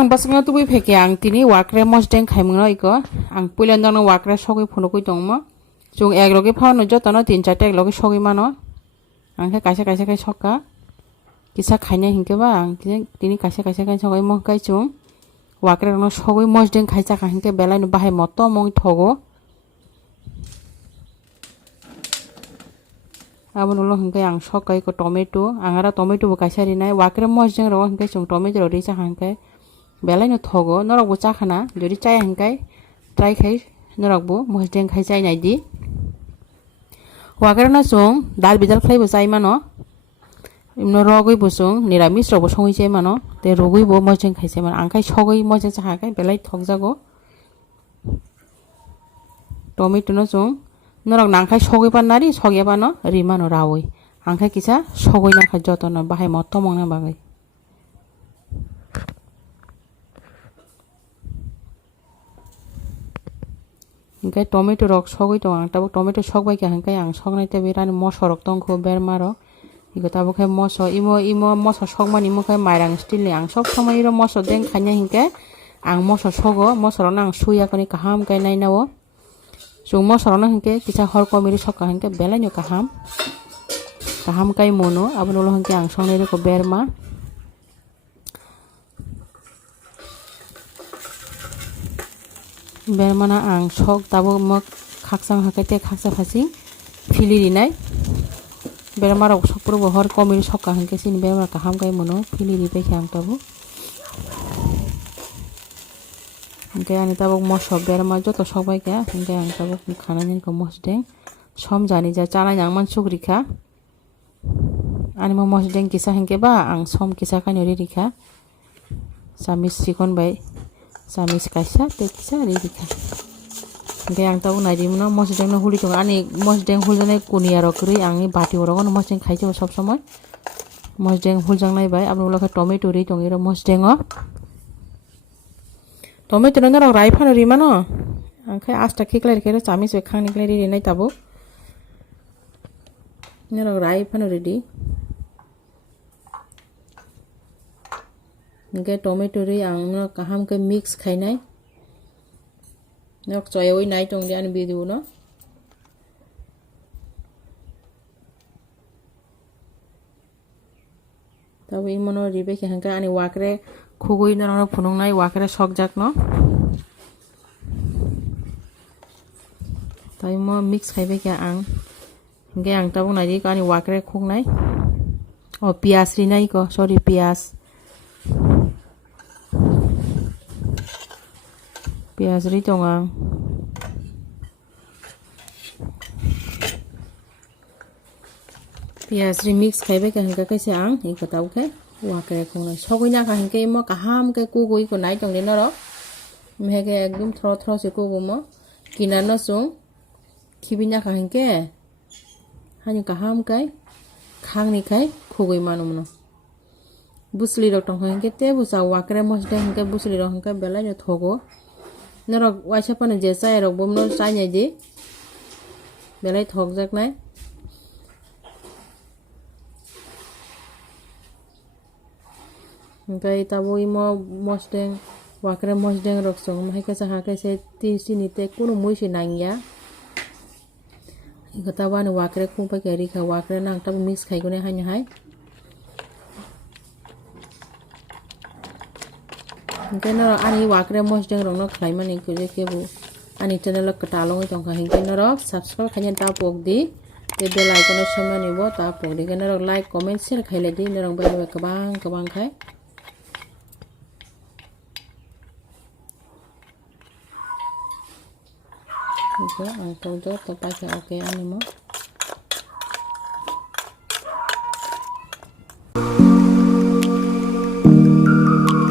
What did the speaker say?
nang basang tu bui pheke ang tini wakre mosdeng khaimung no iko ang puilan dang wakre sogui phono koi tongmo chung ek loge phano joto no 3-4 ek loge sogui mano ang kaisa kaisa kai sokka kisa khaina hingke ba ang tini kaisa kaisa kai sogai mo kai chung wakre no sogui mosdeng khaisa ka hingke belai no bahai moto mong thogo abon ulo hingke ang sokai ko tomato angara tomato bo kaisa ri nai wakre mosdeng ro hingke chung tomato ro ri cha hangke belai no thogo norok bo chakhana jodi chai hangkai try khai norok bo mosdeng khai chai nai di wakre na chung dal bidal khlai bo chai mano imno rogoi bo chung niramis ro bo songoi chai mano te rogoi bo mosdeng khai chai mano angkai sogoi mosdeng cha hangkai belai thokjago tomato no chung norok nangkai sogoi pan nari sogya bano rimano rawoi angkai kisa sogoi na kha joto no bahai motto mongna bagai hingkai tomato rok sogoi tong ang tabo tomato sogbai ka hingkai ang sognai te birani moso rok tongkho BERMA ro iko tabo khai moso imo moso sogman imo khai mairang steel ni ang sob somai ro moso deng khanya hingkai ang moso sogo moso ro nang suya koni kaham kai nai nawo chung moso ro hingkai kisa hor komiri sokka hingkai belai no kaham kai mono abon ulo hingkai ang songnai ro ko BERMA BERMA na ang sok tabo mok khaksang hakai te khaksa phasing filiri nai BERMA rok sokpro bo hor komiri sokka hingkai sin BERMA kaham kai mono filiri pe kham tabo hingkai ani tabo moso BERMA joto sokbai ka hingkai ang tabo khana ni ko mosdeng som jani ja chana yang man sugrika ani mo mosdeng kisa hingkai ba ang som kisa kani ri rikha samis sikon bai samis kaisa te kisa ri rikha hingkai ang tabo nai dimno mosdeng no huli tong ani mosdeng huljane kunia ro kri angni bati ro no mosdeng khaije sob somoy mosdeng huljang nai bai abno lokha tomato ri tong iro mosdeng o tomato no rok rai phano ri mano angkai asta khiklai khere samis be khang niklai ri nai tabo norok rai phano ri di hingkai tomato ri ang no kaham ke mix khainai nok choyoi nai tong di ani video no tabo imono ribe ke hangkai ani wakre khugoi no phunung nai wakre sokjak no tai mo mix khaibe ke ang hingkai ang tabo nai di ani wakre khungnai o piyas ri nai ko sorry piyas ri tong ang piyas ri mix khaibe ka hingkai kaise ang iko tabo khai wakre khungnai sogoi na ka hingkai mo kaham kai kugoi ko nai tong de no ro mehege ekdom thro thro se kugo mo kinar no chung khibina ka hingkai hani kaham kai khang ni khai khugoi manu mono busli rok tong hingkai te busa wakre mosdeng hingkai busli rok hingkai belai no thogo norok waisa pane je chai rok bomno chai nai di belai thokjak nai hingkai tabo imo mosdeng wakre mosdeng rok chung mai ka saha kaise ti sini te kuno muisi nangya iko tabo ani wakre khungpa ke rikha wakre nang tabo mix khai gone haini hai hingkai no ani wakre mosdeng rok no khlai mani ko je kebu ani channel ko talong tong kha hingkai no subscribe khaina ta pok di te bell icon no samna nibo ta pok di no like comment share khaile di no bai kabang khai okay ang tong jo to pa ka okay ani mo